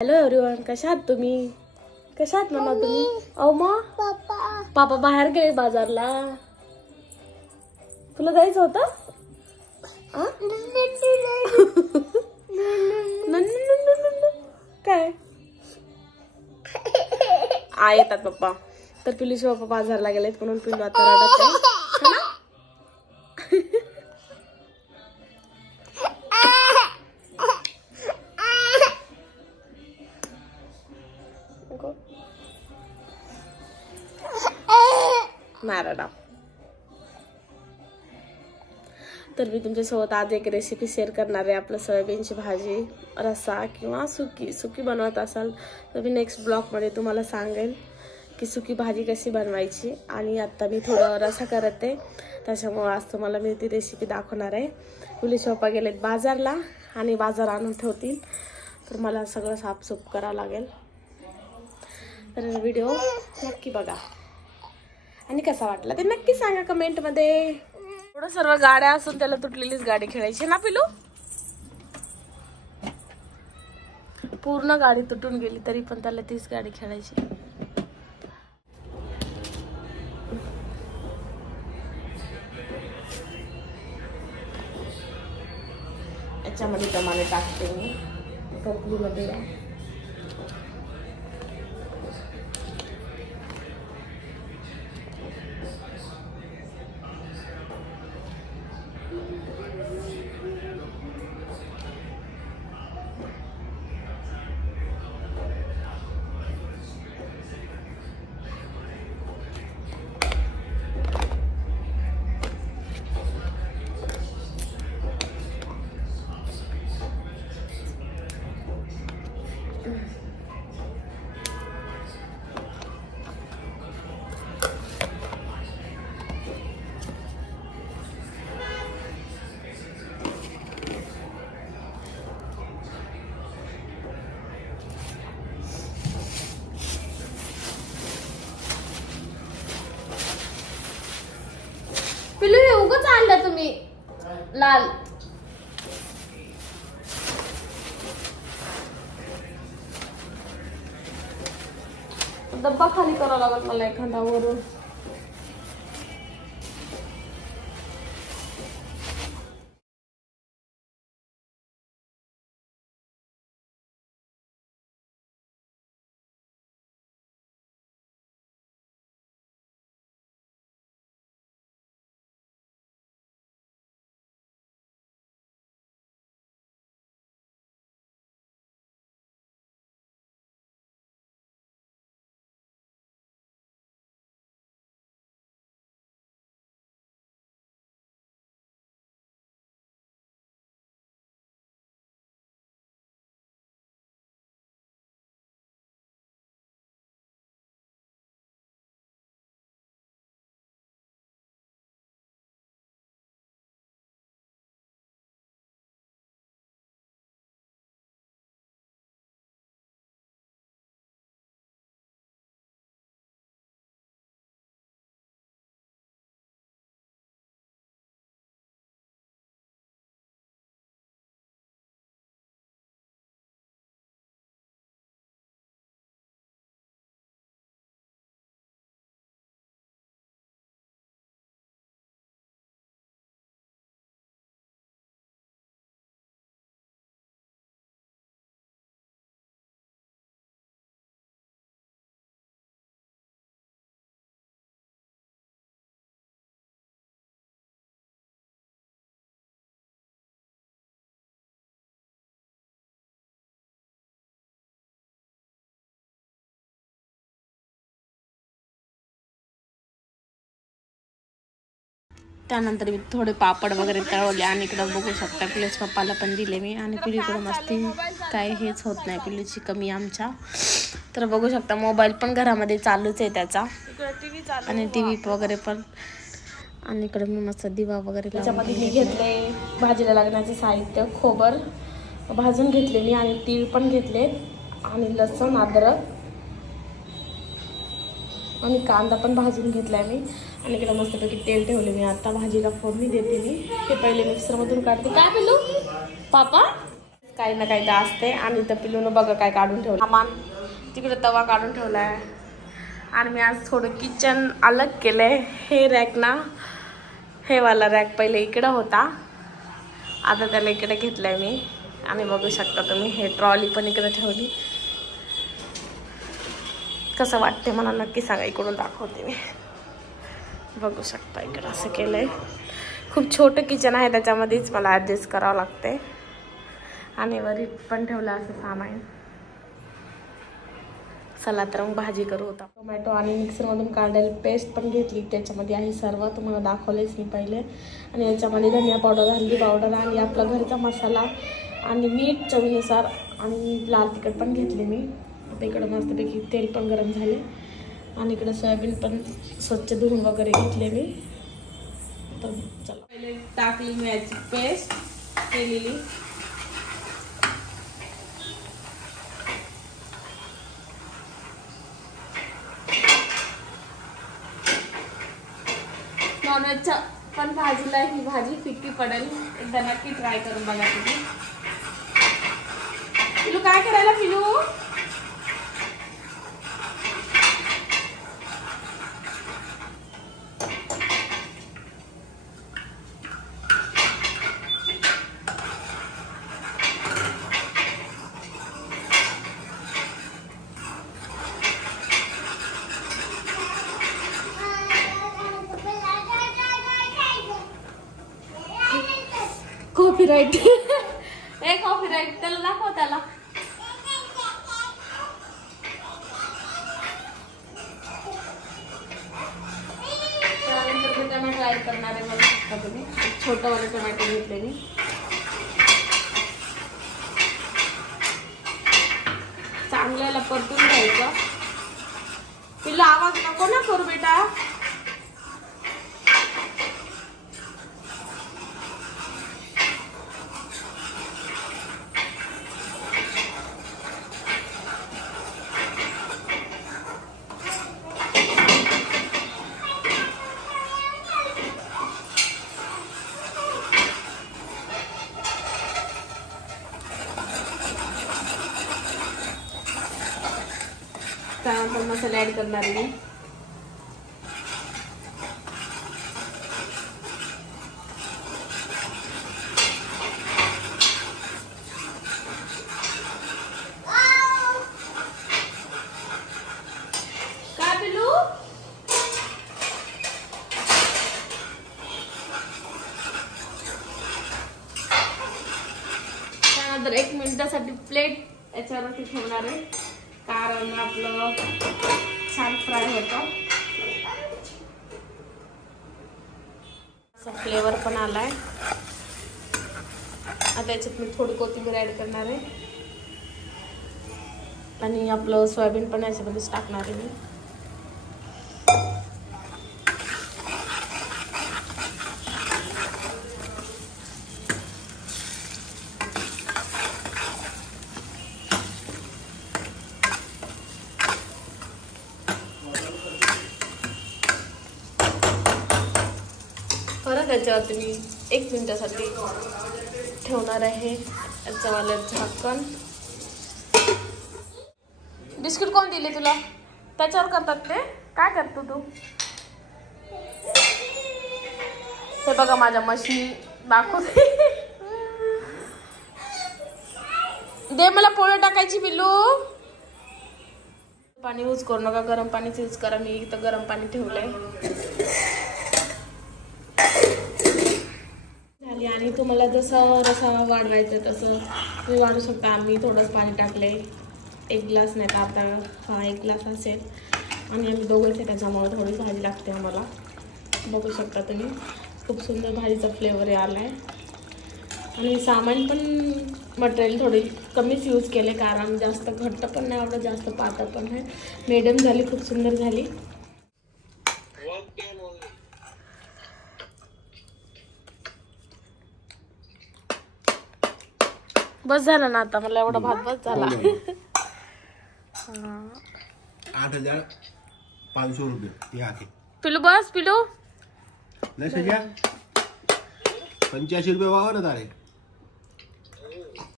Hello everyone, कशा आहात तुम्ही? कशा आहात मम्मा तुम्ही? अहो मग पापा बाहेर गेले बाजारला. तुला जायचं होतं? काय आ येतात पप्पा. तर पिलूचे पप्पा बाजारला गेलेत म्हणून पिलू आता रडत आहे. नारळा. तर मी तुमच्यासोबत आज एक रेसिपी शेअर करणार आहे. आपलं सोयाबीनची भाजी रस्सा किंवा सुकी बनवत असाल तर मी नेक्स्ट ब्लॉगमध्ये तुम्हाला सांगेल की सुकी भाजी कशी बनवायची. आणि आता मी थोडं रस्सा करते, त्याच्यामुळे आज तुम्हाला मी ती रेसिपी दाखवणार आहे. पिलूचे पप्पा गेलेत बाजारला आणि बाजार आणून ठेवतील, तर मला सगळं साफसूफ करावं लागेल. तर व्हिडिओ नक्की बघा आणि कसा वाटला ते नक्की सांगा कमेंट मध्ये. थोडं सर्व गाड्या असून त्याला तुटलेलीच गाडी खेळायची ना पिलू. पूर्ण गाडी तुटून गेली तरी पण त्याला तीच गाडी खेळायची. याच्यामध्ये टमाटे टाकते मी टोपलीमध्ये. पिलू हे उगाच आणलं तुम्ही लाल. डब्बा खाली करावा लागत मला एखादा वरून. त्यानंतर मी थोडे पापड वगैरे तळवले आणि इकडं बघू शकता पिलूच पप्पाला पण दिले मी. आणि पिलीकडे मस्ती काय हेच होत नाही पिलूची कमी आमच्या. तर बघू शकता मोबाईल पण घरामध्ये चालूच आहे त्याचा, आणि टीव्ही वगैरे पण. आणि इकडे मी मस्त दिवा वगैरे. त्याच्यामध्ये मी घेतले भाजीला लागण्याचे साहित्य. खोबर भाजून घेतले मी आणि तीळ पण घेतले आणि लसूण अद्रक आणि कांदा पण भाजून घेतलाय मी. आणि इकडे मस्तपैकी तेल ठेवले मी. आता भाजीला फोडणी देते मी. हे पहिले मिक्सरमधून काढते. काय पिलू पापा काही ना काही तर असते. आणि तर पिलून बघा काय काढून ठेवलं सामान, तिकडे तवा काढून ठेवलाय. आणि मी आज थोडं किचन अलग केलंय. हे रॅक ना, हे वाला रॅक पहिले इकडं होता, आता त्याला इकडे घेतलंय मी. आणि बघू शकता तुम्ही हे ट्रॉली पण इकडे ठेवली. कसं वाटते मला नक्की सांगा, इकडून दाखवते मी. बघू शकता इकडं असं केलंय. खूप छोटं किचन आहे, त्याच्यामध्येच मला ॲडजस्ट करावं लागते. आणि वरी पण ठेवलं असं सामान. चला तर मग भाजी करू. होता टोमॅटो आणि मिक्सरमधून काढलेली पेस्ट पण घेतली, त्याच्यामध्ये आहे सर्व, तुम्हाला दाखवलेच मी पहिले. आणि याच्यामध्ये धनिया पावडर, हळदी पावडर आणि आपला घरचा मसाला आणि मीठ चवीनुसार आणि लाल तिखट पण घेतले मी. आता इकडं मस्तपैकी तेल पण गरम झाले. आणि इकडं सोयाबीन पण स्वच्छ धुवून वगैरे घेतले मी. तर चला पहिले टाकली मी याची पेस्ट केलेली. नॉनव्हेजच्या पण भाजीला ही भाजी फिक्की पडेल, एकदा नक्की ट्राय करून बघा तुम्ही. पिलू काय करायला पिलू? कॉपीराइट ए कॉपीराइट त्याला दाखव त्याला. त्यानंतर टोमॅटो ऍड करणार आहे. मला शकता तुम्ही छोटं वाले टोमॅटो घेतले मी. चांगल्याला परतून घ्यायचं. पिल्लू आवाज नको ना करू बेटा. त्यानंतर मसाला ऍड करणार आहे मी. काय पिलू? त्यानंतर 1 मिनिटासाठी प्लेट याच्यावरती ठेवणार आहे, कारण आपलं छान फ्राय होतं. असा फ्लेवर पण आलाय. आता याच्यात मी थोडी कोथिंबीर ऍड करणार आहे. आणि आपलं सोयाबीन पण याच्यामध्येच टाकणार आहे मी. परत याच्यावरती मी 1 मिनिटासाठी ठेवणार आहे याच्यावालं झाकण. बिस्किट कोण दिले तुला? त्याच्यावर करतात ते. काय करतो तू? हे बघा माझ्या मशीन दाखवते. दे मला पोळी टाकायची पिल्लू. पाणी यूज करू नका, गरम पाणीच यूज करा. मी इथं गरम पाणी ठेवलंय. आणि तुम्हाला जसं रसा वाढवायचं तसं तुम्ही वाढू शकता. आम्ही थोडंच पाणी टाकले, 1 ग्लास नाही तर आता 1 ग्लास असेल. आणि आम्ही दोघंच आहे, त्याच्यामुळे थोडी भाजी लागते आम्हाला. बघू शकता तुम्ही, खूप सुंदर भाजीचा फ्लेवर आला आहे. आणि सामान पण मटेरियल थोडी कमीच यूज केले, कारण जास्त घट्ट पण नाही आवडत, जास्त पातळ पण नाही. मीडियम झाली, खूप सुंदर झाली. बस झालं ना आता, मला एवढा भात बस झाला. 8,500 रुपये या पिलू. बस पिलू नाही सध्या 85 रुपये वावा ना तारे.